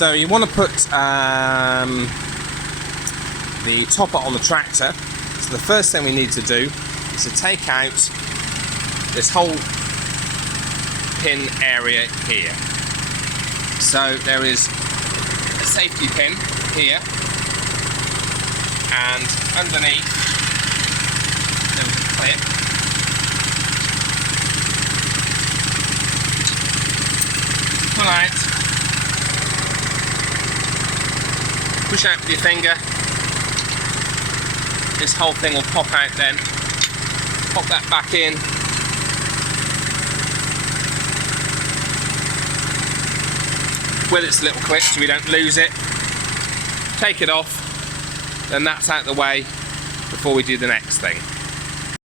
So you want to put the topper on the tractor. So the first thing we need to do is to take out this whole pin area here. So there is a safety pin here, and underneath there's a clip. Pull out, push out with your finger. This whole thing will pop out then. Pop that back in. With its little clip so we don't lose it. Take it off, then that's out the way before we do the next thing.